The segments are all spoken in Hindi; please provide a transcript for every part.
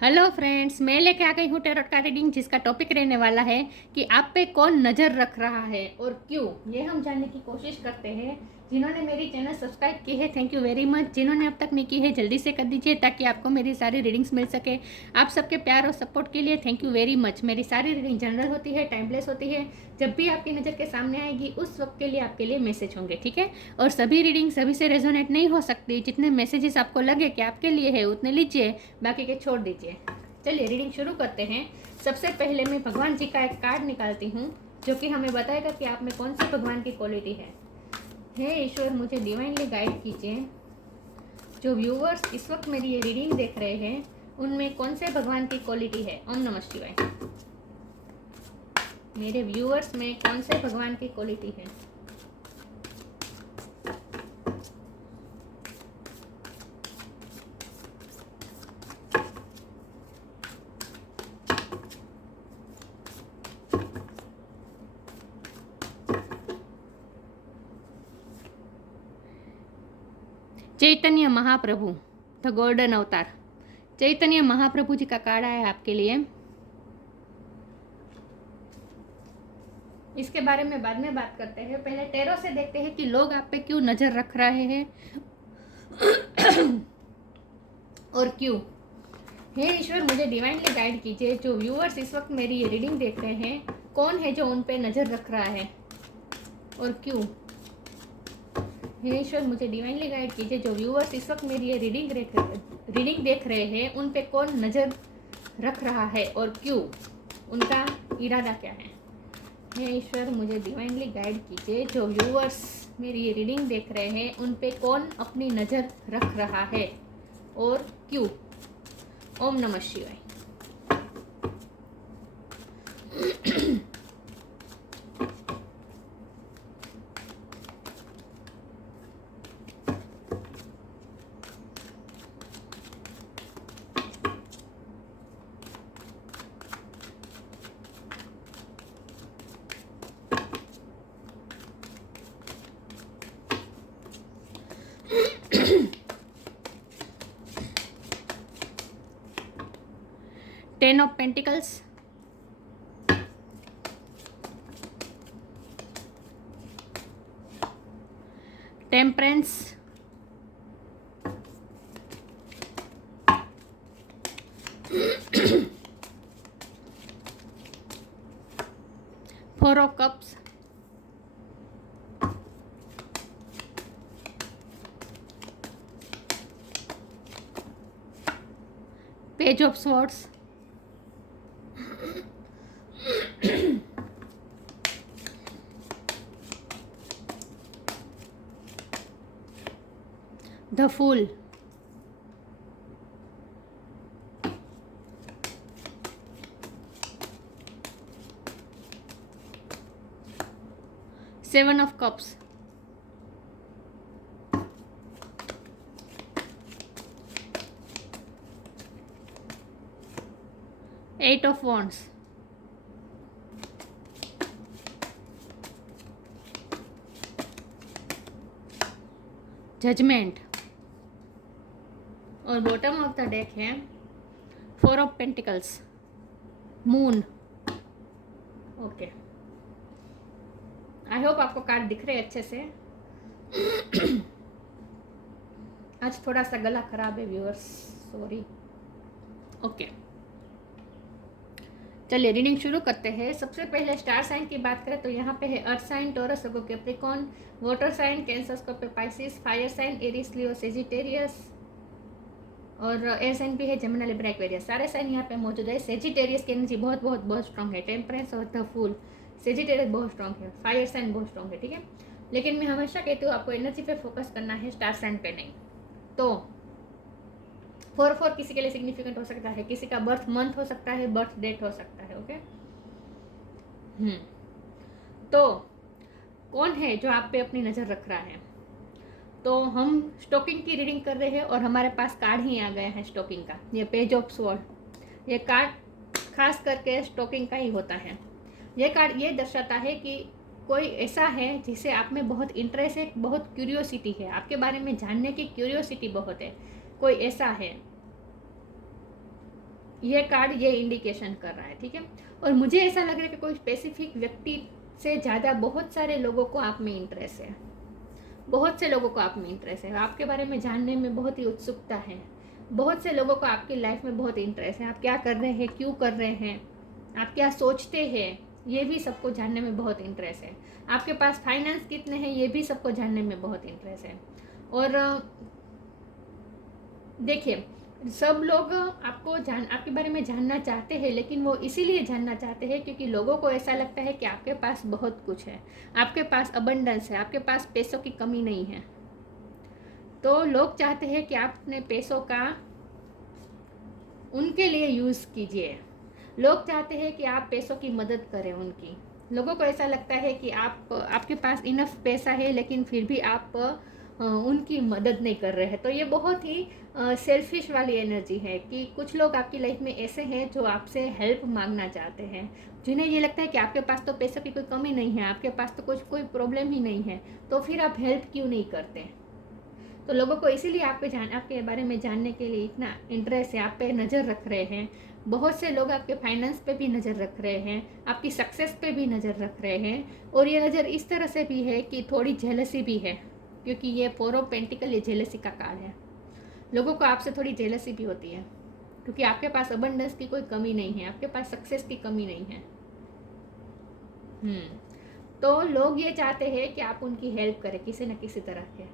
हेलो फ्रेंड्स, मैं लेके आ गई हूँ टैरोट का रीडिंग जिसका टॉपिक रहने वाला है कि आप पे कौन नज़र रख रहा है और क्यों। ये हम जानने की कोशिश करते हैं। जिन्होंने मेरी चैनल सब्सक्राइब की है थैंक यू वेरी मच। जिन्होंने अब तक नहीं की है जल्दी से कर दीजिए ताकि आपको मेरी सारी रीडिंग्स मिल सके। आप सबके प्यार और सपोर्ट के लिए थैंक यू वेरी मच। मेरी सारी रीडिंग जनरल होती है, टाइमलेस होती है। जब भी आपकी नज़र के सामने आएगी उस वक्त के लिए आपके लिए मैसेज होंगे, ठीक है। और सभी रीडिंग सभी से रेजोनेट नहीं हो सकती। जितने मैसेजेस आपको लगे कि आपके लिए है उतने लीजिए, बाकी के छोड़ दीजिए। चलिए रीडिंग शुरू करते हैं। सबसे पहले मैं भगवान जी का एक कार्ड निकालती हूँ जो कि हमें बताएगा कि आप में कौन सी भगवान की क्वालिटी है। हे ईश्वर, मुझे डिवाइनली गाइड कीजिए। जो व्यूअर्स इस वक्त मेरी ये रीडिंग देख रहे हैं उनमें कौन से भगवान की क्वालिटी है। ओम नमः शिवाय। मेरे व्यूअर्स में कौन से भगवान की क्वालिटी है। चैतन्य महाप्रभु, द गोल्डन अवतार। चैतन्य महाप्रभु जी का कार्ड आया है आपके लिए। इसके बारे में बाद में बात करते हैं। पहले टैरो से देखते हैं कि लोग आप पे क्यों नजर रख रहे हैं और क्यों। हे ईश्वर, मुझे डिवाइनली गाइड कीजिए। जो व्यूअर्स इस वक्त मेरी ये रीडिंग देख रहे हैं कौन है जो उन पे नजर रख रहा है और क्यों। हे ईश्वर, मुझे डिवाइनली गाइड कीजिए। जो व्यूअर्स इस वक्त मेरी ये रीडिंग देख रहे हैं उन पे कौन नजर रख रहा है और क्यों, उनका इरादा क्या है। हे ईश्वर, मुझे डिवाइनली गाइड कीजिए। जो व्यूअर्स मेरी ये रीडिंग देख रहे हैं उन पे कौन अपनी नज़र रख रहा है और क्यों। ओम नमः शिवाय। Ten of pentacles, temperance, four of cups, page of swords, the fool, seven of cups, eight of wands, judgement और बॉटम ऑफ द डेक है four of pentacles, moon. Okay, I hope आपको कार्ड दिख रहे हैं अच्छे से। आज थोड़ा सा गला खराब है व्यूअर्स, सॉरी। ओके, चलिए रीडिंग शुरू करते हैं। सबसे पहले स्टार साइन की बात करें तो यहाँ पे है earth sign, Taurus, Virgo, Capricorn, water sign, Cancer, Scorpio, Pisces, fire sign, Aries, Leo, Sagittarius और एयर साइन भी है, जेमिनी, लिब्रा, एक्वेरियस। सारे साइन यहाँ पे मौजूद है। सेजिटेरियस की एनर्जी बहुत बहुत बहुत स्ट्रॉन्ग है। टेम्परेंस और द फूल, सेजिटेरियस बहुत स्ट्रॉन्ग है। फायर साइन बहुत स्ट्रॉन्ग है, ठीक है। लेकिन मैं हमेशा कहती हूँ आपको एनर्जी पे फोकस करना है, स्टार साइन पे नहीं। तो 4 किसी के लिए सिग्निफिकेंट हो सकता है, किसी का बर्थ मंथ हो सकता है, बर्थ डेट हो सकता है। ओके, तो कौन है जो आप पे अपनी नज़र रख रहा है। तो हम स्टॉकिंग की रीडिंग कर रहे हैं और हमारे पास कार्ड ही आ गया है स्टॉकिंग का। ये पेज ऑफ स्वॉर्ड, ये कार्ड खास करके स्टॉकिंग का ही होता है। ये कार्ड ये दर्शाता है कि कोई ऐसा है जिसे आप में बहुत इंटरेस्ट है, बहुत क्यूरियोसिटी है, आपके बारे में जानने की क्यूरियोसिटी बहुत है। कोई ऐसा है ये कार्ड ये इंडिकेशन कर रहा है, ठीक है। और मुझे ऐसा लग रहा है कि कोई स्पेसिफिक व्यक्ति से ज़्यादा बहुत सारे लोगों को आप में इंटरेस्ट है, बहुत से लोगों को आप में इंटरेस्ट है, आपके बारे में जानने में बहुत ही उत्सुकता है। बहुत से लोगों को आपकी लाइफ में बहुत इंटरेस्ट है, आप क्या कर रहे हैं, क्यों कर रहे हैं, आप क्या सोचते हैं, ये भी सबको जानने में बहुत इंटरेस्ट है। आपके पास फाइनेंस कितने हैं, ये भी सबको जानने में बहुत इंटरेस्ट है। और देखिए, सब लोग आपके बारे में जानना चाहते हैं, लेकिन वो इसीलिए जानना चाहते हैं क्योंकि लोगों को ऐसा लगता है कि आपके पास बहुत कुछ है, आपके पास अबंडेंस है, आपके पास पैसों की कमी नहीं है। तो लोग चाहते हैं कि आप अपने पैसों का उनके लिए यूज़ कीजिए। लोग चाहते हैं कि आप पैसों की मदद करें उनकी। लोगों को ऐसा लगता है कि आपके पास इनफ पैसा है, लेकिन फिर भी आप उनकी मदद नहीं कर रहे हैं। तो ये बहुत ही सेल्फिश वाली एनर्जी है कि कुछ लोग आपकी लाइफ में ऐसे हैं जो आपसे हेल्प मांगना चाहते हैं, जिन्हें ये लगता है कि आपके पास तो पैसों की कोई कमी नहीं है, आपके पास तो कोई प्रॉब्लम ही नहीं है, तो फिर आप हेल्प क्यों नहीं करते। तो लोगों को इसीलिए आपके बारे में जानने के लिए इतना इंटरेस्ट है, आप पे नज़र रख रहे हैं। बहुत से लोग आपके फाइनेंस पे भी नज़र रख रहे हैं, आपकी सक्सेस पे भी नज़र रख रहे हैं। और ये नज़र इस तरह से भी है कि थोड़ी जेलसी भी है, क्योंकि ये 4 ऑफ पेंटिकल ये जेलसी का कार्ड है। लोगों को आपसे थोड़ी जेलसी भी होती है, क्योंकि आपके पास अबंडेंस की कोई कमी नहीं है, आपके पास सक्सेस की कमी नहीं है। तो लोग ये चाहते हैं कि आप उनकी हेल्प करें किसी न किसी तरह के।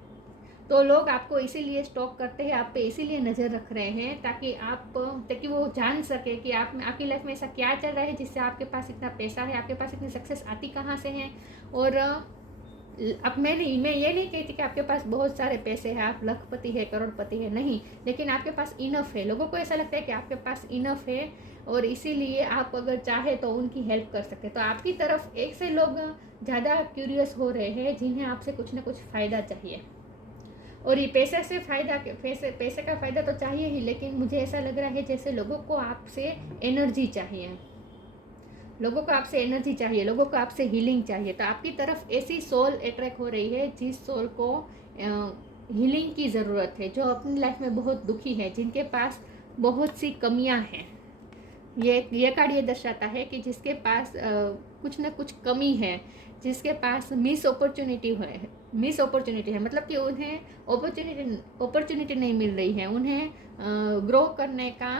तो लोग आपको इसीलिए स्टॉक करते हैं, आप पे इसीलिए नज़र रख रहे हैं, ताकि वो जान सके कि आपकी लाइफ में ऐसा क्या चल रहा है जिससे आपके पास इतना पैसा है, आपके पास इतनी सक्सेस आती कहाँ से है। और अब मैं ये नहीं कहती कि आपके पास बहुत सारे पैसे हैं, आप लखपति है, करोड़पति है, नहीं, लेकिन आपके पास इनफ है। लोगों को ऐसा लगता है कि आपके पास इनफ है और इसीलिए आप अगर चाहे तो उनकी हेल्प कर सकते। तो आपकी तरफ एक से लोग ज़्यादा क्यूरियस हो रहे हैं, जिन्हें आपसे कुछ ना कुछ फ़ायदा चाहिए। और ये पैसे का फ़ायदा तो चाहिए ही, लेकिन मुझे ऐसा लग रहा है जैसे लोगों को आपसे एनर्जी चाहिए, लोगों को आपसे हीलिंग चाहिए। तो आपकी तरफ ऐसी सोल अट्रैक्ट हो रही है जिस सोल को हीलिंग की ज़रूरत है, जो अपनी लाइफ में बहुत दुखी है, जिनके पास बहुत सी कमियां हैं। ये कार्ड ये दर्शाता है कि जिसके पास कुछ ना कुछ कमी है, जिसके पास मिस अपॉर्चुनिटी है, मतलब कि उन्हें अपॉर्चुनिटी नहीं मिल रही है, उन्हें ग्रो करने का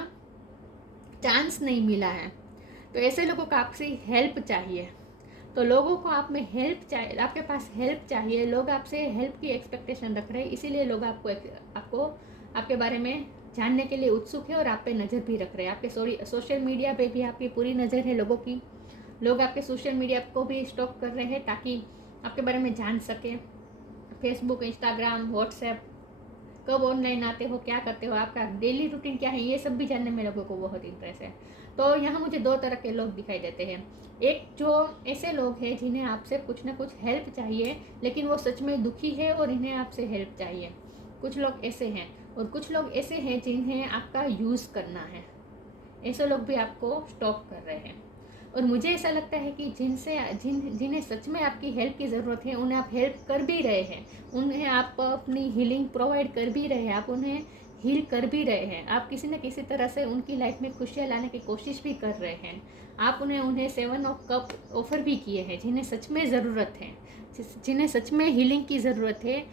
चांस नहीं मिला है। तो ऐसे लोगों को आपसे हेल्प चाहिए। तो लोगों को आप में हेल्प चाहिए, आपके पास हेल्प चाहिए, लोग आपसे हेल्प की एक्सपेक्टेशन रख रहे हैं, इसीलिए लोग आपको आपके बारे में जानने के लिए उत्सुक है और आप पे नज़र भी रख रहे हैं। आपके सोशल मीडिया पे भी आपकी पूरी नज़र है लोगों की। लोग आपके सोशल मीडिया को भी स्टॉक कर रहे हैं ताकि आपके बारे में जान सके। फेसबुक, इंस्टाग्राम, व्हाट्सएप, कब ऑनलाइन आते हो, क्या करते हो, आपका डेली रूटीन क्या है, ये सब भी जानने में लोगों को बहुत इंटरेस्ट है। तो यहाँ मुझे 2 तरह के लोग दिखाई देते हैं। एक जो ऐसे लोग हैं जिन्हें आपसे कुछ ना कुछ हेल्प चाहिए, लेकिन वो सच में दुखी है और इन्हें आपसे हेल्प चाहिए। कुछ लोग ऐसे हैं, और कुछ लोग ऐसे हैं जिन्हें आपका यूज़ करना है। ऐसे लोग भी आपको स्टॉक कर रहे हैं। और मुझे ऐसा लगता है कि जिन्हें सच में आपकी हेल्प की ज़रूरत है, उन्हें आप हेल्प कर भी रहे हैं, उन्हें आप अपनी हीलिंग प्रोवाइड कर भी रहे हैं, आप उन्हें हील कर भी रहे हैं, आप किसी न किसी तरह से उनकी लाइफ में खुशियाँ लाने की कोशिश भी कर रहे हैं। आप उन्हें 7 ऑफ कप ऑफर भी किए हैं, जिन्हें सच में ज़रूरत है, जिन्हें सच में हीलिंग की ज़रूरत है।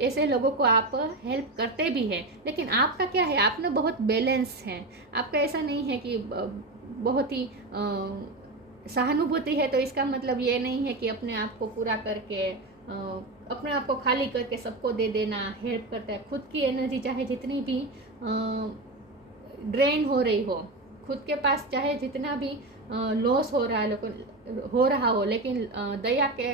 ऐसे लोगों को आप हेल्प करते भी हैं। लेकिन आपका क्या है, आप ना बहुत बैलेंस हैं। आपका ऐसा नहीं है कि बहुत ही सहानुभूति है, तो इसका मतलब ये नहीं है कि अपने आप को पूरा करके अपने आप को खाली करके सबको दे देना हेल्प करता है। खुद की एनर्जी चाहे जितनी भी ड्रेन हो रही हो, खुद के पास चाहे जितना भी लॉस हो रहा हो, लेकिन दया के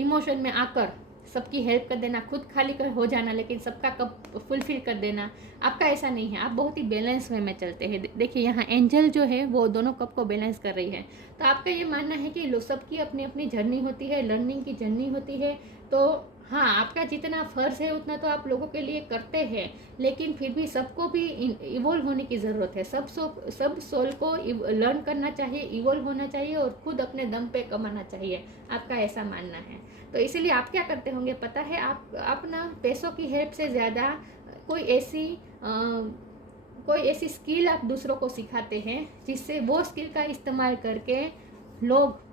इमोशन में आकर सबकी हेल्प कर देना, खुद खाली कर हो जाना, लेकिन सबका कप फुलफिल कर देना, आपका ऐसा नहीं है। आप बहुत ही बैलेंस वे में चलते हैं। देखिए यहाँ एंजल जो है वो दोनों कप को बैलेंस कर रही है। तो आपका ये मानना है कि सबकी अपनी अपनी जर्नी होती है, लर्निंग की जर्नी होती है। तो हाँ, आपका जितना फ़र्ज़ है उतना तो आप लोगों के लिए करते हैं, लेकिन फिर भी सबको भी इवोल्व होने की ज़रूरत है। सब सोल को लर्न करना चाहिए, इवोल्व होना चाहिए और खुद अपने दम पे कमाना चाहिए। आपका ऐसा मानना है। तो इसीलिए आप क्या करते होंगे पता है, आप ना पैसों की हेल्प से ज़्यादा कोई ऐसी कोई ऐसी स्किल आप दूसरों को सिखाते हैं जिससे वो स्किल का इस्तेमाल करके लोग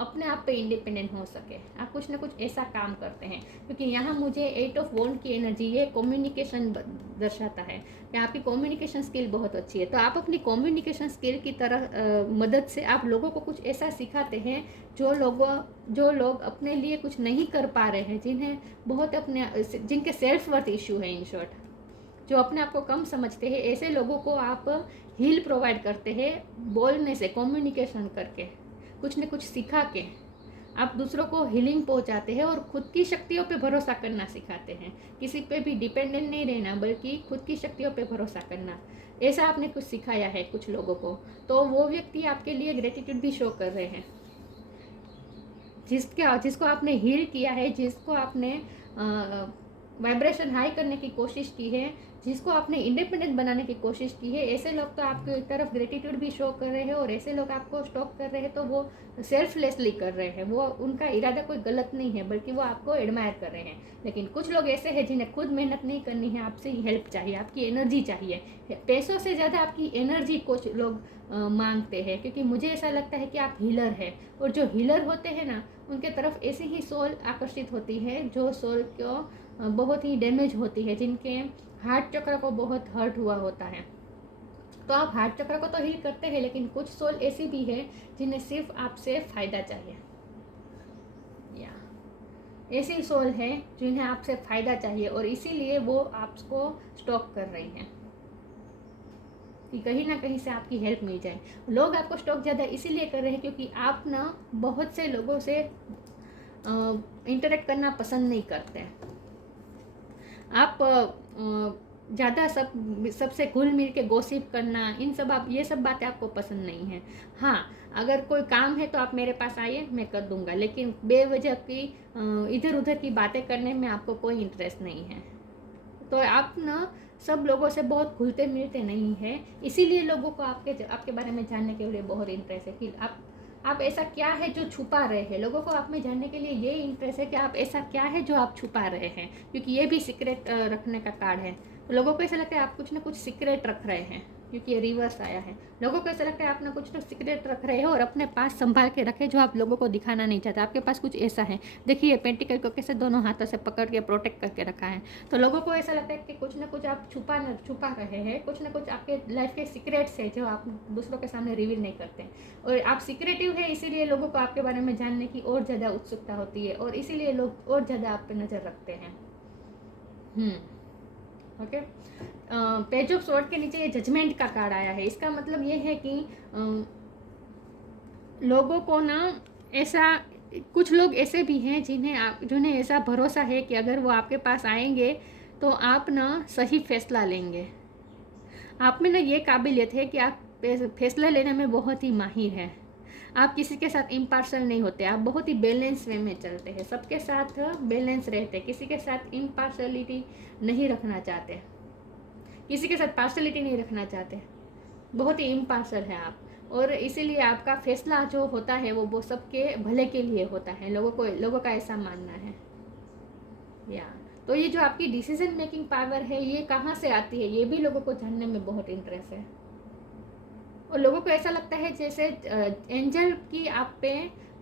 अपने आप पे इंडिपेंडेंट हो सके। आप कुछ ना कुछ ऐसा काम करते हैं, क्योंकि यहाँ मुझे 8 ऑफ वॉन्ड की एनर्जी, ये कम्युनिकेशन दर्शाता है कि आपकी कम्युनिकेशन स्किल बहुत अच्छी है। तो आप अपनी कम्युनिकेशन स्किल की तरह मदद से आप लोगों को कुछ ऐसा सिखाते हैं जो लोग अपने लिए कुछ नहीं कर पा रहे हैं, जिनके सेल्फ वर्थ इशू है, इन शॉर्ट जो अपने आप को कम समझते हैं, ऐसे लोगों को आप हील प्रोवाइड करते हैं बोलने से, कम्युनिकेशन करके, कुछ न कुछ सिखा के आप दूसरों को हीलिंग पहुंचाते हैं और खुद की शक्तियों पे भरोसा करना सिखाते हैं। किसी पे भी डिपेंडेंट नहीं रहना, बल्कि खुद की शक्तियों पे भरोसा करना, ऐसा आपने कुछ सिखाया है कुछ लोगों को। तो वो व्यक्ति आपके लिए ग्रेटिट्यूड भी शो कर रहे हैं, जिसको आपने हील किया है, जिसको आपने वाइब्रेशन हाई करने की कोशिश की है, जिसको आपने इंडिपेंडेंट बनाने की कोशिश की है। ऐसे लोग तो आपकी तरफ ग्रेटिट्यूड भी शो कर रहे हैं, और ऐसे लोग आपको स्टॉप कर रहे हैं तो वो सेल्फलेसली कर रहे हैं। वो उनका इरादा कोई गलत नहीं है, बल्कि वो आपको एडमायर कर रहे हैं। लेकिन कुछ लोग ऐसे हैं जिन्हें खुद मेहनत नहीं करनी है, आपसे ही हेल्प चाहिए, आपकी एनर्जी चाहिए। पैसों से ज़्यादा आपकी एनर्जी कुछ लोग मांगते हैं, क्योंकि मुझे ऐसा लगता है कि आप हीलर है, और जो हीलर होते हैं ना, उनके तरफ ऐसी ही सोल आकर्षित होती है जो सोल को बहुत ही डैमेज होती है, जिनके हार्ट चक्र को बहुत हर्ट हुआ होता है। तो आप हार्ट चक्र को तो हील करते हैं, लेकिन कुछ सोल ऐसी भी है जिन्हें सिर्फ आपसे फ़ायदा चाहिए, या ऐसी सोल है जिन्हें आपसे फ़ायदा चाहिए, और इसीलिए वो आपको स्टॉप कर रही हैं कि कहीं ना कहीं से आपकी हेल्प मिल जाए। लोग आपको स्टॉप ज़्यादा इसीलिए कर रहे हैं क्योंकि आप ना बहुत से लोगों से इंटरेक्ट करना पसंद नहीं करते। आप ज़्यादा सबसे घुल मिल के गॉसिप करना, ये सब बातें आपको पसंद नहीं है। हाँ, अगर कोई काम है तो आप मेरे पास आइए, मैं कर दूंगा, लेकिन बेवजह की इधर उधर की बातें करने में आपको कोई इंटरेस्ट नहीं है। तो आप ना सब लोगों से बहुत घुलते मिलते नहीं है, इसीलिए लोगों को आपके बारे में जानने के लिए बहुत इंटरेस्ट है कि आप ऐसा क्या है जो छुपा रहे हैं। लोगों को आप में जानने के लिए ये इंटरेस्ट है कि आप ऐसा क्या है जो आप छुपा रहे हैं, क्योंकि ये भी सीक्रेट रखने का कार्ड है। तो लोगों को ऐसा लगता है आप कुछ ना कुछ सीक्रेट रख रहे हैं, क्योंकि ये रिवर्स आया है। लोगों को ऐसा लगता है आप ना कुछ ना सीक्रेट रख रहे हो और अपने पास संभाल के रखे, जो आप लोगों को दिखाना नहीं चाहते। आपके पास कुछ ऐसा है, देखिए पेंटिकल को कैसे दोनों हाथों से पकड़ के प्रोटेक्ट करके रखा है। तो लोगों को ऐसा लगता है कि कुछ ना कुछ आप छुपा रहे हैं, कुछ ना कुछ आपके लाइफ के सीक्रेट्स है जो आप दूसरों के सामने रिवील नहीं करते। और आप सीक्रेटिव है, इसीलिए लोगों को आपके बारे में जानने की और ज़्यादा उत्सुकता होती है, और इसीलिए लोग और ज़्यादा आप पे नज़र रखते हैं। ओके, पेज ऑफ स्वॉर्ड के नीचे ये जजमेंट का कार्ड आया है। इसका मतलब ये है कि लोगों को ना ऐसा, कुछ लोग ऐसे भी हैं जिन्हें ऐसा भरोसा है कि अगर वो आपके पास आएंगे तो आप ना सही फैसला लेंगे। आप में ना ये काबिलियत है कि आप फैसला लेने में बहुत ही माहिर हैं। आप किसी के साथ इम्पार्शल नहीं होते, आप बहुत ही बैलेंस वे में चलते हैं, सबके साथ बैलेंस रहते, किसी के साथ इम्पार्शलिटी नहीं रखना चाहते, किसी के साथ पार्शलिटी नहीं रखना चाहते, बहुत ही इम्पार्शल है आप। और इसीलिए आपका फैसला जो होता है वो सबके भले के लिए होता है, लोगों का ऐसा मानना है। या तो ये जो आपकी डिसीजन मेकिंग पावर है, ये कहाँ से आती है, ये भी लोगों को जानने में बहुत इंटरेस्ट है। और लोगों को ऐसा लगता है जैसे एंजल की आप पे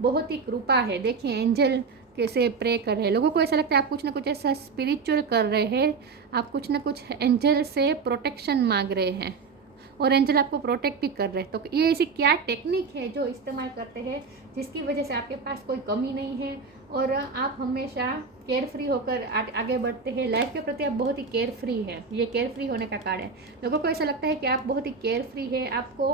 बहुत ही कृपा है। देखिए एंजल कैसे प्रे कर रहे हैं, लोगों को ऐसा लगता है आप कुछ ना कुछ ऐसा स्पिरिचुअल कर रहे हैं, आप कुछ ना कुछ एंजल से प्रोटेक्शन मांग रहे हैं, और एंजल आपको प्रोटेक्ट भी कर रहे हैं। तो ये ऐसी क्या टेक्निक है जो इस्तेमाल करते हैं जिसकी वजह से आपके पास कोई कमी नहीं है, और आप हमेशा केयर फ्री होकर आगे बढ़ते हैं। लाइफ के प्रति आप बहुत ही केयर फ्री है, ये केयर फ्री होने का कार्ड है। लोगों को ऐसा लगता है कि आप बहुत ही केयर फ्री है, आपको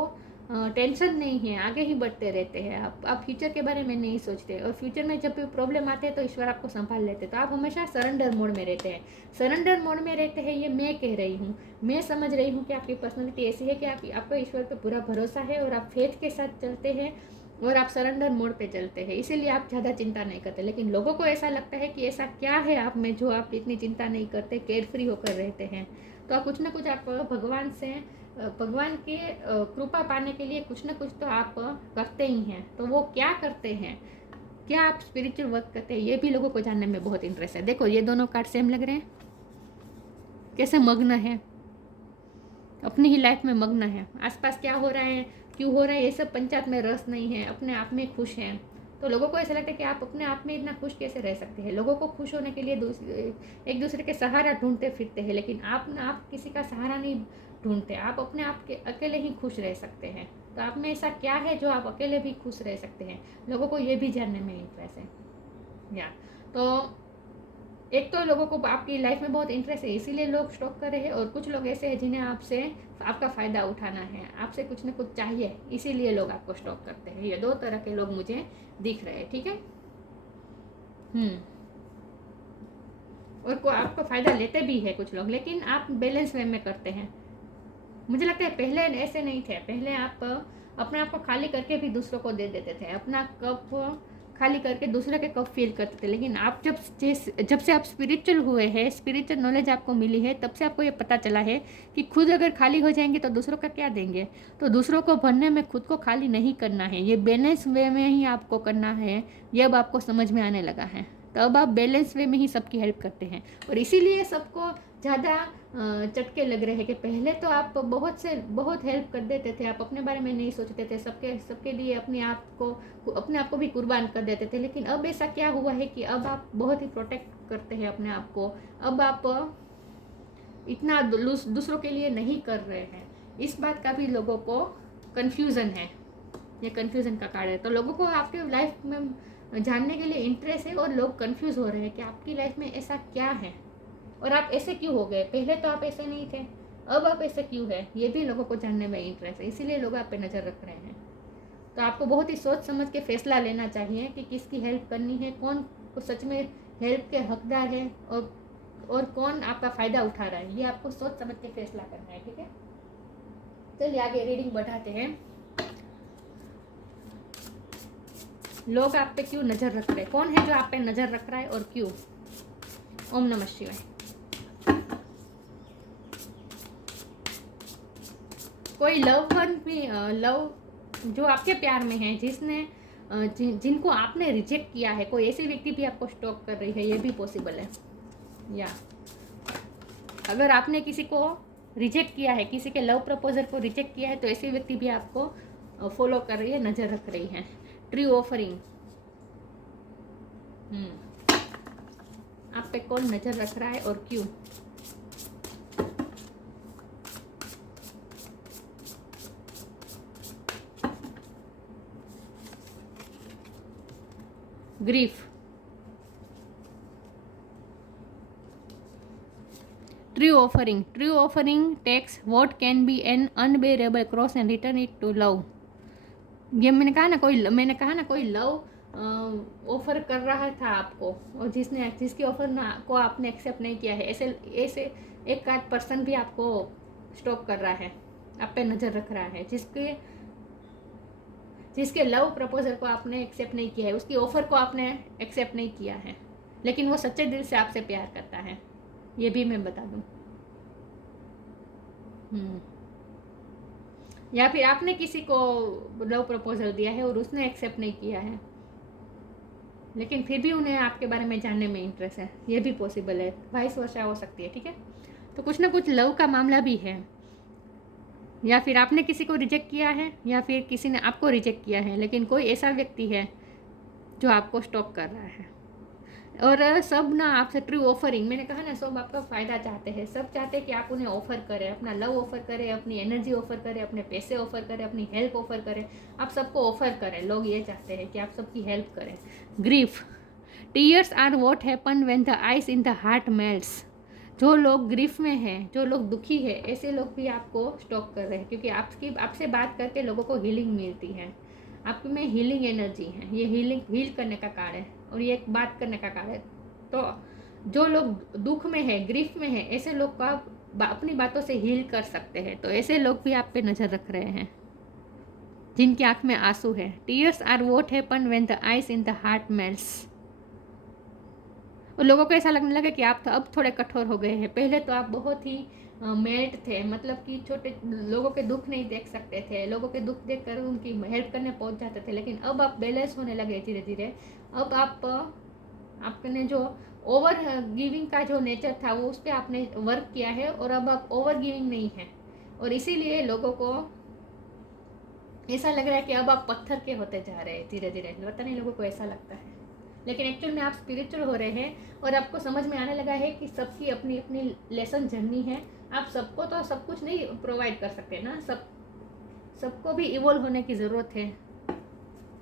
टेंशन नहीं है, आगे ही बढ़ते रहते हैं। आप फ्यूचर के बारे में नहीं सोचते, और फ्यूचर में जब भी प्रॉब्लम आते हैं तो ईश्वर आपको संभाल लेते हैं। तो आप हमेशा सरेंडर मोड में रहते हैं, सरेंडर मोड में रहते हैं। ये मैं कह रही हूँ, मैं समझ रही हूँ कि आपकी पर्सनैलिटी ऐसी है कि आपको ईश्वर पे पूरा भरोसा है, और आप फेथ के साथ चलते हैं, और आप सरेंडर मोड पे चलते हैं, इसीलिए आप ज़्यादा चिंता नहीं करते। लेकिन लोगों को ऐसा लगता है कि ऐसा क्या है आप में जो आप इतनी चिंता नहीं करते, केयर फ्री होकर रहते हैं। तो आप कुछ ना कुछ आप भगवान के कृपा पाने के लिए कुछ ना कुछ तो आप करते ही हैं। तो वो क्या करते हैं, क्या आप स्पिरिचुअल वर्क करते हैं, ये भी लोगों को जानने में बहुत इंटरेस्ट है। देखो ये दोनों कार्ड सेम लग रहे हैं, कैसे मग्न है, अपनी ही लाइफ में मग्न है, आसपास क्या हो रहा है, क्यों हो रहा है, ये सब पंचायत में रस नहीं है, अपने आप में खुश हैं। तो लोगों को ऐसा लगता है कि आप अपने आप में इतना खुश कैसे रह सकते हैं। लोगों को खुश होने के लिए एक दूसरे के सहारा ढूंढते फिरते हैं, लेकिन आप किसी का सहारा नहीं ढूंढते। आप अपने आप के अकेले ही खुश रह सकते हैं। तो आप में ऐसा क्या है जो आप अकेले भी खुश रह सकते हैं, लोगों को ये भी जानने में इंटरेस्ट है। या तो एक तो लोगों को आपकी लाइफ में बहुत इंटरेस्ट है, इसीलिए लोग स्टॉक कर रहे हैं, और कुछ लोग ऐसे हैं जिन्हें आपसे आपका फ़ायदा उठाना है, आपसे कुछ ना कुछ चाहिए, इसीलिए लोग आपको स्टॉक करते हैं। ये दो तरह के लोग मुझे दिख रहे हैं, ठीक है। और को आपका फ़ायदा लेते भी है कुछ लोग, लेकिन आप बैलेंस वे में करते हैं। मुझे लगता है पहले ऐसे नहीं थे। पहले आप अपने आप को खाली करके भी दूसरों को दे देते थे, अपना कप खाली करके दूसरे के कप फील करते थे। लेकिन आप जब से आप स्पिरिचुअल हुए हैं, स्पिरिचुअल नॉलेज आपको मिली है, तब से आपको ये पता चला है कि खुद अगर खाली हो जाएंगे तो दूसरों का क्या देंगे। तो दूसरों को भरने में खुद को खाली नहीं करना है, ये बैलेंस वे में ही आपको करना है। ये अब आपको समझ में आने लगा है, तो अब आप बैलेंस वे में ही सबकी हेल्प करते हैं। और इसीलिए सबको ज़्यादा चटके लग रहे हैं कि पहले तो आप बहुत हेल्प कर देते थे, आप अपने बारे में नहीं सोचते थे, सबके लिए अपने आप को भी कुर्बान कर देते थे। लेकिन अब ऐसा क्या हुआ है कि अब आप बहुत ही प्रोटेक्ट करते हैं अपने आप को। अब आप इतना दूसरों के लिए नहीं कर रहे हैं। इस बात का भी लोगों को कन्फ्यूज़न है, ये कन्फ्यूज़न का कारण है। तो लोगों को आपके लाइफ में जानने के लिए इंटरेस्ट है, और लोग कन्फ्यूज़ हो रहे हैं कि आपकी लाइफ में ऐसा क्या है और आप ऐसे क्यों हो गए। पहले तो आप ऐसे नहीं थे, अब आप ऐसे क्यों है, ये भी लोगों को जानने में इंटरेस्ट है, इसीलिए लोग आप पे नज़र रख रहे हैं। तो आपको बहुत ही सोच समझ के फैसला लेना चाहिए कि किसकी हेल्प करनी है, कौन सच में हेल्प के हकदार है, और कौन आपका फ़ायदा उठा रहा है। ये आपको सोच समझ के फैसला करना है, ठीक है। चलिए आगे रीडिंग बढ़ाते हैं। लोग आप पे क्यों नज़र रख रहे हैं, कौन है जो आप पे नज़र रख रहा है और क्यों। ओम नमः शिवाय। कोई लव जो आपके प्यार में है, जिनको आपने रिजेक्ट किया है, कोई ऐसी व्यक्ति भी आपको स्टॉक कर रही है, ये भी पॉसिबल है। या अगर आपने किसी को रिजेक्ट किया है, किसी के लव प्रपोजल को रिजेक्ट किया है, तो ऐसी व्यक्ति भी आपको फॉलो कर रही है, नज़र रख रही है। ट्री ऑफरिंग, आप पे कौन नज़र रख रहा है और क्यों। Grief, true offering takes what can be an unbearable cross and return it to love. ये मैंने कहा ना कोई लव ऑफर कर रहा था आपको, और जिसकी ऑफर को आपने एक्सेप्ट नहीं किया है, ऐसे एक आध पर्सन भी आपको स्टॉप कर रहा है, आप पे नज़र रख रहा है, जिसके लव प्रपोजल को आपने एक्सेप्ट नहीं किया है, उसकी ऑफर को आपने एक्सेप्ट नहीं किया है, लेकिन वो सच्चे दिल से आपसे प्यार करता है। ये भी मैं बता दूं। या फिर आपने किसी को लव प्रपोजल दिया है और उसने एक्सेप्ट नहीं किया है, लेकिन फिर भी उन्हें आपके बारे में जानने में इंटरेस्ट है, ये भी पॉसिबल है। वाइस वर्सा हो सकती है, ठीक है। तो कुछ ना कुछ लव का मामला भी है। या फिर आपने किसी को रिजेक्ट किया है, या फिर किसी ने आपको रिजेक्ट किया है, लेकिन कोई ऐसा व्यक्ति है जो आपको स्टॉक कर रहा है। और सब ना आपसे ट्रू ऑफरिंग, मैंने कहा ना, सब आपका फ़ायदा चाहते हैं, सब चाहते हैं कि आप उन्हें ऑफ़र करें, अपना लव ऑफ़र करें, अपनी एनर्जी ऑफ़र करें, अपने पैसे ऑफ़र करें, अपनी हेल्प ऑफ़र करें, आप सबको ऑफ़र करें। लोग ये चाहते हैं कि आप सबकी हेल्प करें। Grief, tears are what happen when the ice in the heart melts. जो लोग ग्रीफ में हैं, जो लोग दुखी है, ऐसे लोग भी आपको स्टॉक कर रहे हैं, क्योंकि आपसे बात करके लोगों को हीलिंग मिलती है, आप में हीलिंग एनर्जी है, ये हील करने का कार्य है, और ये एक बात करने का कार्य है। तो जो लोग दुख में है, ग्रीफ में है, ऐसे लोग को आप अपनी बातों से हील कर सकते हैं। तो ऐसे लोग भी आप पे नज़र रख रहे हैं, जिनकी आंख में आंसू है। Tears are what happen when the ice in the heart melts. और लोगों को ऐसा लगने लगा कि आप तो अब थोड़े कठोर हो गए हैं। पहले तो आप बहुत ही मेल्ट थे, मतलब कि छोटे लोगों के दुख नहीं देख सकते थे, लोगों के दुख देखकर उनकी हेल्प करने पहुंच जाते थे। लेकिन अब आप बैलेंस होने लगे धीरे धीरे। अब आपने जो ओवर गिविंग का जो नेचर था, वो उस पर आपने वर्क किया है, और अब आप ओवर गिविंग नहीं है, और इसीलिए लोगों को ऐसा लग रहा है कि अब आप पत्थर के होते जा रहे हैं धीरे धीरे, पता नहीं लोगों को ऐसा लगता है, लेकिन एक्चुअल में आप स्पिरिचुअल हो रहे हैं और आपको समझ में आने लगा है कि सबकी अपनी अपनी लेसन जर्नी है। आप सबको तो सब कुछ नहीं प्रोवाइड कर सकते ना, सबको भी इवॉल्व होने की ज़रूरत है,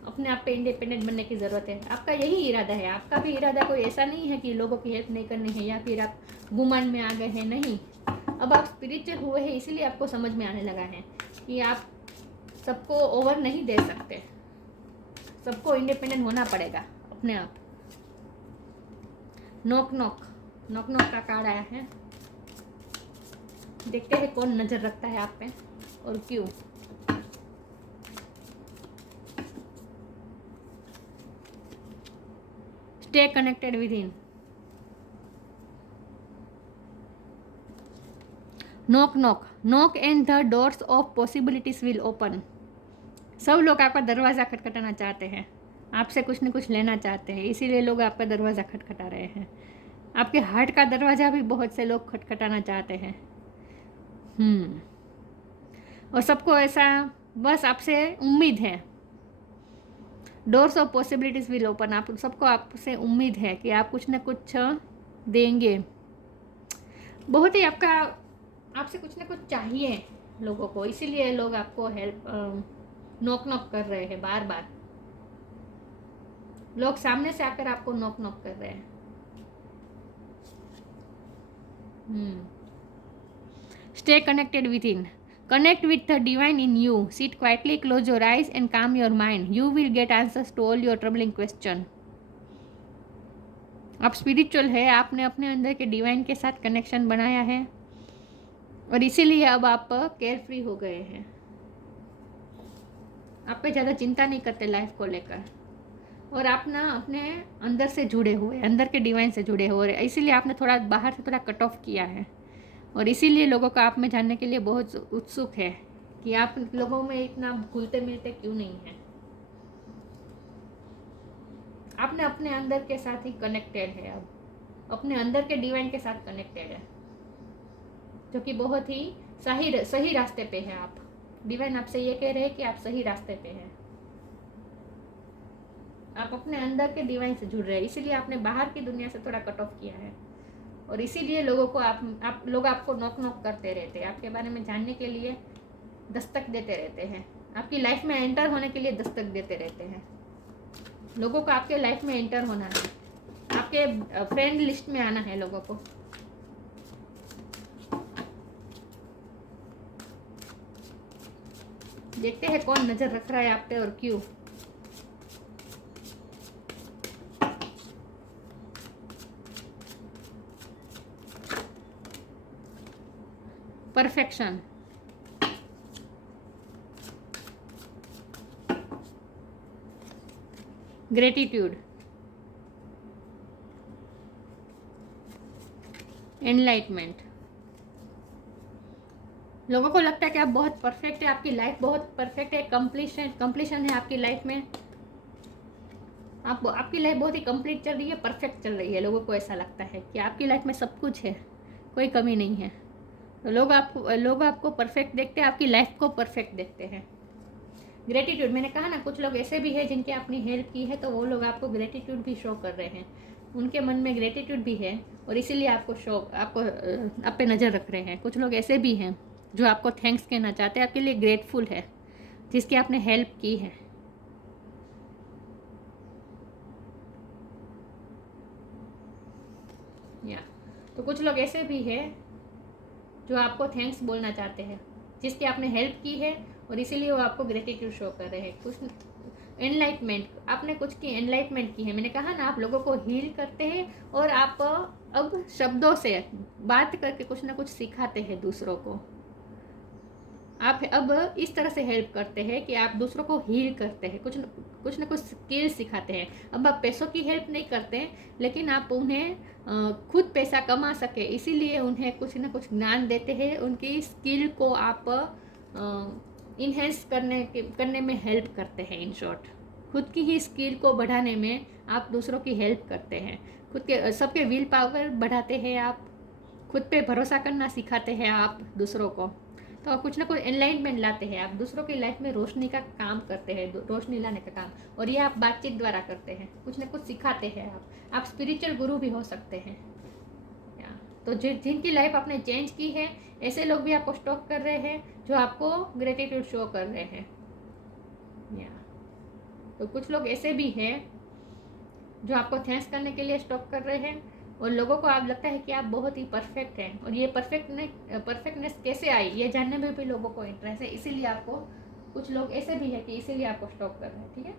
अपने आप पे इंडिपेंडेंट बनने की ज़रूरत है। आपका यही इरादा है, आपका भी इरादा कोई ऐसा नहीं है कि लोगों की हेल्प नहीं करनी है या फिर आप गुमान में आ गए हैं, नहीं। अब आप स्पिरिचुअल हुए हैं इसीलिए आपको समझ में आने लगा है कि आप सबको ओवर नहीं दे सकते, सबको इंडिपेंडेंट होना पड़ेगा अपने आप। नॉक नॉक नॉक नॉक का कार्ड आया है, देखते हैं कौन नज़र रखता है आप पे और क्यों। Stay connected with in. Knock knock knock and the doors of possibilities will open. सब लोग आपका दरवाज़ा खटखटाना चाहते हैं, आपसे कुछ न कुछ लेना चाहते हैं, इसीलिए लोग आपका दरवाज़ा खटखटा रहे हैं। आपके हार्ट का दरवाज़ा भी बहुत से लोग खटखटाना चाहते हैं। और सबको ऐसा बस आपसे उम्मीद है। Doors of possibilities will open. आप सबको आपसे उम्मीद है कि आप कुछ न कुछ देंगे। बहुत ही आपसे कुछ न कुछ चाहिए लोगों को, इसीलिए लोग आपको हेल्प नॉक नॉक कर रहे हैं बार बार। लोग सामने से आकर आपको नॉक नॉक कर रहे हैं। Stay connected with in. Connect with the divine in you. Sit quietly, close your eyes and calm your mind. You will get answers to all your troubling question. आप स्पिरिचुअल है, आपने अपने अंदर के डिवाइन के साथ कनेक्शन बनाया है और इसीलिए अब आप केयर फ्री हो गए हैं। आप पे ज़्यादा चिंता नहीं करते लाइफ को लेकर और आप ना अपने अंदर से जुड़े हुए, अंदर के डिवाइन से जुड़े हुए, इसीलिए आपने थोड़ा बाहर से थोड़ा कट ऑफ किया है और इसीलिए लोगों को आप में जानने के लिए बहुत उत्सुक है कि आप लोगों में इतना घुलते मिलते क्यों नहीं हैं। आपने अपने अंदर के साथ ही कनेक्टेड है, अब अपने अंदर के डिवाइन के साथ कनेक्टेड है, जो कि बहुत ही सही रास्ते पे है। आप डिवाइन आपसे ये कह रहे हैं कि आप सही रास्ते पे हैं। आप अपने अंदर के डिवाइन से जुड़ रहे हैं, इसीलिए आपने बाहर की दुनिया से थोड़ा कट ऑफ किया है और इसीलिए लोगों को लोग आपको नॉक नॉक करते रहते हैं, आपके बारे में जानने के लिए दस्तक देते रहते हैं, आपकी लाइफ में एंटर होने के लिए दस्तक देते रहते हैं। लोगों को आपके लाइफ में एंटर होना है, आपके फ्रेंड लिस्ट में आना है लोगों को। देखते हैं कौन नजर रख रहा है आप पे और क्यों। परफेक्शन। ग्रेटिट्यूड। एनलाइटमेंट। लोगों को लगता है कि आप बहुत परफेक्ट है, आपकी लाइफ बहुत परफेक्ट है, कंप्लीशन है आपकी लाइफ में। आपकी लाइफ बहुत ही कंप्लीट चल रही है, परफेक्ट चल रही है। लोगों को ऐसा लगता है कि आपकी लाइफ में सब कुछ है, कोई कमी नहीं है। तो लोग आपको परफेक्ट देखते हैं, आपकी लाइफ को परफेक्ट देखते हैं। ग्रेटिट्यूड, मैंने कहा ना, कुछ लोग ऐसे भी है जिनकी आपने हेल्प की है तो वो लोग आपको ग्रेटिट्यूड भी शो कर रहे हैं, उनके मन में ग्रेटिट्यूड भी है और इसीलिए आपको आप पे नज़र रख रहे हैं। कुछ लोग ऐसे भी हैं जो आपको थैंक्स कहना चाहते हैं, आपके लिए ग्रेटफुल है जिसकी आपने हेल्प की है। तो कुछ लोग ऐसे भी है जो आपको थैंक्स बोलना चाहते हैं जिसकी आपने हेल्प की है और इसीलिए वो आपको ग्रेटिट्यूड शो कर रहे हैं। कुछ एनलाइटमेंट, आपने कुछ की एनलाइटमेंट की है। मैंने कहा ना, आप लोगों को हील करते हैं और आप अब शब्दों से बात करके कुछ ना कुछ सिखाते हैं दूसरों को। आप अब इस तरह से हेल्प करते हैं कि आप दूसरों को हील करते हैं, कुछ ना कुछ स्किल सिखाते हैं। अब आप पैसों की हेल्प नहीं करते, लेकिन आप उन्हें खुद पैसा कमा सके इसीलिए उन्हें कुछ ना कुछ ज्ञान देते हैं, उनकी स्किल को आप इन्हेंस करने में हेल्प करते हैं। इन शॉर्ट, खुद की ही स्किल को बढ़ाने में आप दूसरों की हेल्प करते हैं, सबके विल पावर बढ़ाते हैं, आप खुद पे भरोसा करना सिखाते हैं आप दूसरों को। तो कुछ ना कुछ एनलाइटमेंट लाते हैं, आप दूसरों की लाइफ में रोशनी का काम करते हैं, रोशनी लाने का काम, और ये आप बातचीत द्वारा करते हैं, कुछ ना कुछ सिखाते हैं आप स्पिरिचुअल गुरु भी हो सकते हैं। तो जिनकी लाइफ आपने चेंज की है, ऐसे लोग भी आपको स्टॉक कर रहे हैं जो आपको ग्रेटिट्यूड शो कर रहे हैं। तो कुछ लोग ऐसे भी हैं जो आपको थैंक्स करने के लिए स्टॉक कर रहे हैं, और लोगों को आप लगता है कि आप बहुत ही परफेक्ट हैं, और ये परफेक्टनेस कैसे आई ये जानने में भी लोगों को इंटरेस्ट है, इसीलिए आपको कुछ लोग ऐसे भी है कि इसीलिए आपको स्टॉक कर रहे हैं। ठीक है,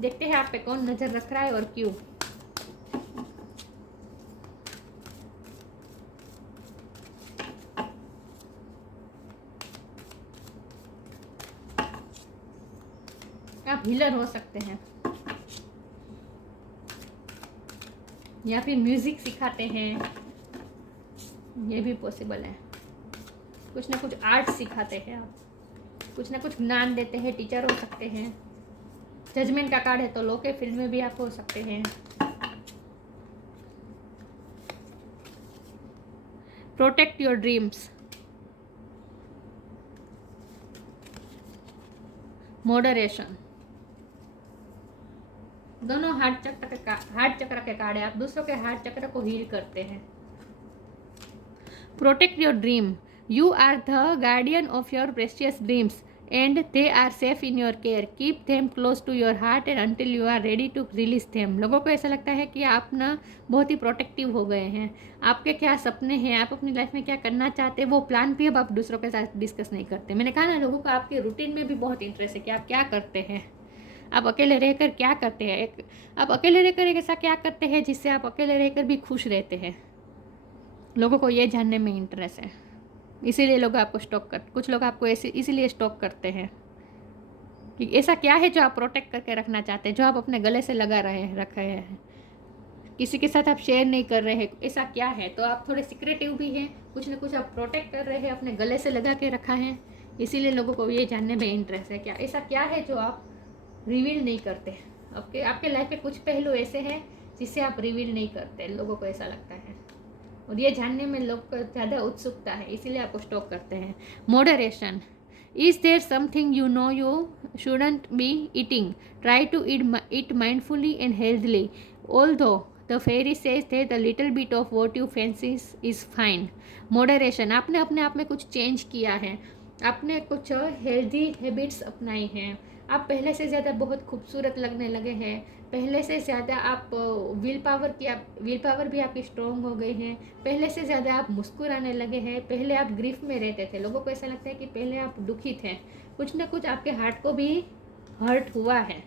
देखते हैं आप पे कौन नजर रख रहा है और क्यों। आप हीलर हो सकते हैं, या फिर म्यूजिक सिखाते हैं, ये भी पॉसिबल है। कुछ ना कुछ आर्ट सिखाते हैं आप, कुछ ना कुछ ज्ञान देते हैं, टीचर हो सकते हैं। जजमेंट का कार्ड है तो लॉ के फील्ड में भी आप हो सकते हैं। प्रोटेक्ट योर ड्रीम्स, मॉडरेशन, दोनों हार्ट चक्र के कार्ड है, आप दूसरों के हार्ट चक्र को हील करते हैं। Protect your dream, you are the guardian of your precious dreams and they are safe in your care, keep them close to your heart and until you are ready to release them. लोगों को ऐसा लगता है कि आप ना बहुत ही प्रोटेक्टिव हो गए हैं, आपके क्या सपने हैं, आप अपनी लाइफ में क्या करना चाहते हैं, वो प्लान भी अब आप दूसरों के साथ डिस्कस नहीं करते। मैंने कहा ना, लोगों को आपके रूटीन में भी बहुत इंटरेस्ट है कि आप क्या करते हैं, आप अकेले रहकर क्या करते हैं, आप अकेले रहकर एक ऐसा क्या करते हैं जिससे आप अकेले रहकर भी खुश रहते हैं। लोगों को ये जानने में इंटरेस्ट है, इसीलिए लोग आपको कुछ लोग आपको ऐसे इसीलिए स्टॉक करते हैं कि ऐसा क्या है जो आप प्रोटेक्ट करके रखना चाहते हैं, जो आप अपने गले से रखे हैं, किसी के साथ आप शेयर नहीं कर रहे हैं, ऐसा क्या है। तो आप थोड़े सिक्रेटिव भी हैं, कुछ ना कुछ आप प्रोटेक्ट कर रहे हैं, अपने गले से लगा के रखा है, इसीलिए लोगों को ये जानने में इंटरेस्ट है। क्या ऐसा क्या है जो आप रिवील नहीं करते, आपके लाइफ के कुछ पहलू ऐसे हैं जिसे आप रिवील नहीं करते, लोगों को ऐसा लगता है, और ये जानने में लोग को ज़्यादा उत्सुकता है, इसीलिए आपको स्टॉक करते हैं। Moderation, is there something you know you shouldn't be eating, try to eat mindfully and healthily, although the fairy says that the little bit of what you fancy is fine. Moderation, आपने अपने आप में कुछ चेंज किया है, आपने कुछ हेल्दी हैबिट्स अपनाई हैं, आप पहले से ज़्यादा बहुत खूबसूरत लगने लगे हैं, पहले से ज़्यादा आप विल पावर भी आपकी स्ट्रॉन्ग हो गई है, पहले से ज़्यादा आप मुस्कुराने लगे हैं, पहले आप ग्रीफ में रहते थे, लोगों को ऐसा लगता है कि पहले आप दुखी थे, कुछ ना कुछ आपके हार्ट को भी हर्ट हुआ है,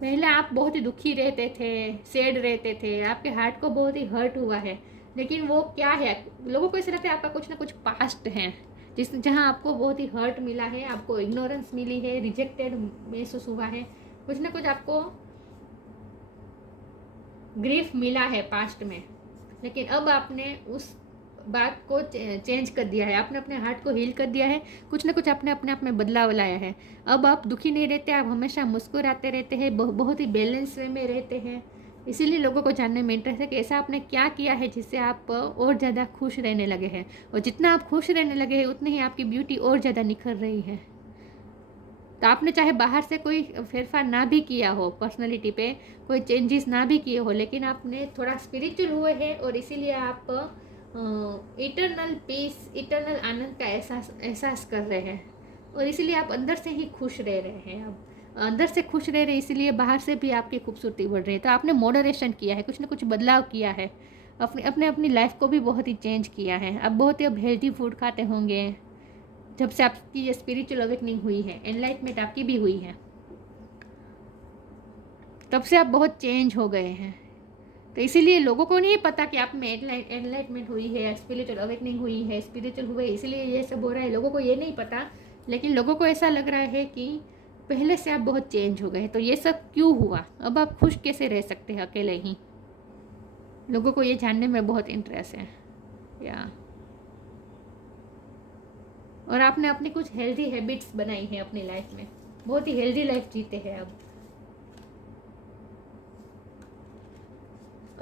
पहले आप बहुत ही दुखी रहते थे, सैड रहते थे, आपके हार्ट को बहुत ही हर्ट हुआ है, लेकिन वो क्या है, लोगों को ऐसा लगता है आपका कुछ ना कुछ पास्ट है जहाँ आपको बहुत ही हर्ट मिला है, आपको इग्नोरेंस मिली है, रिजेक्टेड महसूस हुआ है, कुछ ना कुछ आपको ग्रीफ मिला है पास्ट में, लेकिन अब आपने उस बात को चेंज कर दिया है, आपने अपने हार्ट को हील कर दिया है, कुछ ना कुछ आपने अपने आप में बदलाव लाया है। अब आप दुखी नहीं रहते, आप हमेशा मुस्कुराते रहते हैं, बहुत ही बैलेंस वे में रहते हैं, इसीलिए लोगों को जानने में इंटरेस्ट है कि ऐसा आपने क्या किया है जिससे आप और ज़्यादा खुश रहने लगे हैं, और जितना आप खुश रहने लगे हैं उतनी ही आपकी ब्यूटी और ज़्यादा निखर रही है। तो आपने चाहे बाहर से कोई फेरफार ना भी किया हो, पर्सनालिटी पे कोई चेंजेस ना भी किए हो, लेकिन आपने थोड़ा स्पिरिचुअल हुए हैं, और इसीलिए आप इटरनल पीस, इटरनल आनंद का एहसास कर रहे हैं, और इसीलिए आप अंदर से ही खुश रह रहे हैं। आप अंदर से खुश रह रहे, इसीलिए बाहर से भी आपकी खूबसूरती बढ़ रही है। तो आपने मॉडरेशन किया है, कुछ ना कुछ बदलाव किया है, अपनी लाइफ को भी बहुत ही चेंज किया है। अब बहुत ही अब हेल्दी फूड खाते होंगे, जब से आपकी ये स्पिरिचुअल अवेकनिंग हुई है, एनलाइटमेंट आपकी भी हुई है, तब से आप बहुत चेंज हो गए हैं। तो इसीलिए लोगों को नहीं पता कि आप में एनलाइटमेंट हुई है, स्पिरिचुअल अवेकनिंग हुई है, स्पिरिचुअल हुए, इसलिए ये सब हो रहा है, लोगों को ये नहीं पता, लेकिन लोगों को ऐसा लग रहा है कि पहले से आप बहुत चेंज हो गए। तो ये सब क्यों हुआ, अब आप खुश कैसे रह सकते हैं अकेले ही, लोगों को ये जानने में बहुत इंटरेस्ट है। या और आपने अपनी कुछ हेल्दी हैबिट्स बनाई हैं अपनी लाइफ में, बहुत ही हेल्दी लाइफ जीते हैं अब।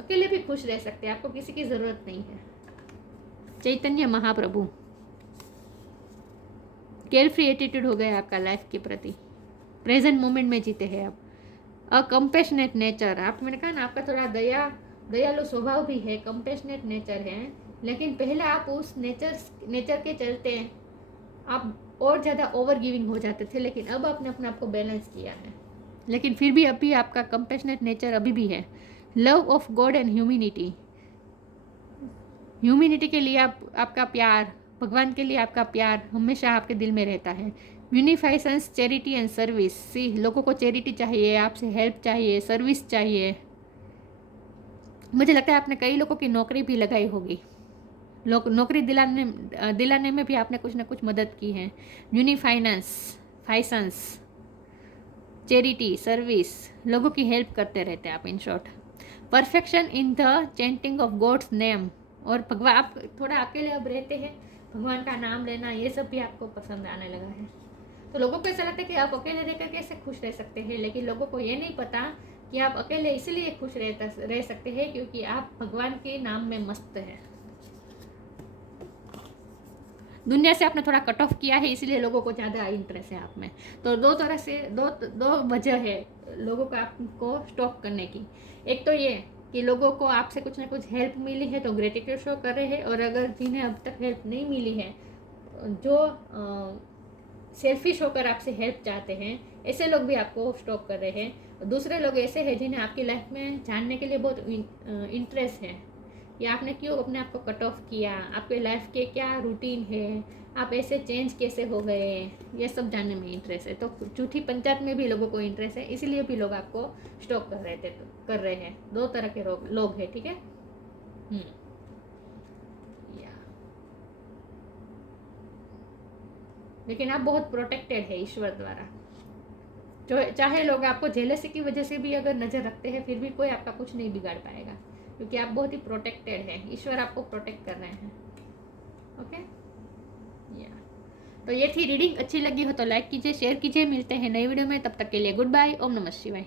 अकेले भी खुश रह सकते हैं, आपको किसी की ज़रूरत नहीं है। Chaitanya Mahaprabhu, care free attitude हो गया आपका लाइफ के प्रति, प्रेजेंट मोमेंट में जीते हैं आप। अ कंपेशनेट नेचर, आप मैंने कहा ना आपका थोड़ा दयालु स्वभाव भी है, कंपेशनेट नेचर है, लेकिन पहले आप उस नेचर के चलते आप और ज़्यादा ओवर गिविंग हो जाते थे, लेकिन अब आपने अपने आप को बैलेंस किया है। लेकिन फिर भी अभी आपका कंपेशनेट नेचर अभी भी है। Love of God and humanity, humanity के लिए आपका प्यार, भगवान के लिए आपका प्यार हमेशा आपके दिल में रहता है। यूनिफाइसेंस, चैरिटी एंड सर्विस, सी लोगों को चैरिटी चाहिए, आपसे हेल्प चाहिए, सर्विस चाहिए। मुझे लगता है आपने कई लोगों की नौकरी भी लगाई होगी, नौकरी दिलाने में भी आपने कुछ ना कुछ मदद की है। फाइसेंस, चैरिटी, सर्विस, लोगों की हेल्प करते रहते हैं आप। In short, perfection in the chanting of God's name, और भगवान आप थोड़ा अकेले अब रहते हैं, भगवान का नाम लेना ये सब भी आपको पसंद आने लगा है। तो लोगों को ऐसा लगता है कि आप अकेले रहकर कैसे खुश रह सकते हैं, लेकिन लोगों को ये नहीं पता कि आप अकेले इसलिए खुश रह सकते हैं क्योंकि आप भगवान के नाम में मस्त हैं। दुनिया से आपने थोड़ा कट ऑफ किया है, इसलिए लोगों को ज़्यादा इंटरेस्ट है आप में। तो दो तरह से दो वजह है लोगों को आपको स्टॉप करने की। एक तो ये कि लोगों को आपसे कुछ ना कुछ हेल्प मिली है तो ग्रेटिट्यूड शो कर रहे हैं, और अगर जिन्हें अब तक हेल्प नहीं मिली है, जो सेल्फिश होकर आपसे हेल्प चाहते हैं, ऐसे लोग भी आपको स्टॉप कर रहे हैं। दूसरे लोग ऐसे हैं जिन्हें आपकी लाइफ में जानने के लिए बहुत इंटरेस्ट है, या आपने क्यों अपने आप को कट ऑफ किया, आपके लाइफ के क्या रूटीन है, आप ऐसे चेंज कैसे हो गए, ये सब जानने में इंटरेस्ट है। तो झूठी पंचायत में भी लोगों को इंटरेस्ट है, इसीलिए भी लोग आपको स्टॉप कर रहे हैं। दो तरह के लोग हैं, ठीक है। लेकिन आप बहुत प्रोटेक्टेड है ईश्वर द्वारा। जो चाहे लोग आपको जेलसी की वजह से भी अगर नज़र रखते हैं, फिर भी कोई आपका कुछ नहीं बिगाड़ पाएगा, क्योंकि आप बहुत ही प्रोटेक्टेड हैं। ईश्वर आपको प्रोटेक्ट कर रहे हैं। ओके, तो ये थी रीडिंग। अच्छी लगी हो तो लाइक कीजिए, शेयर कीजिए। मिलते हैं नई वीडियो में, तब तक के लिए गुड बाय। ओम नमः शिवाय।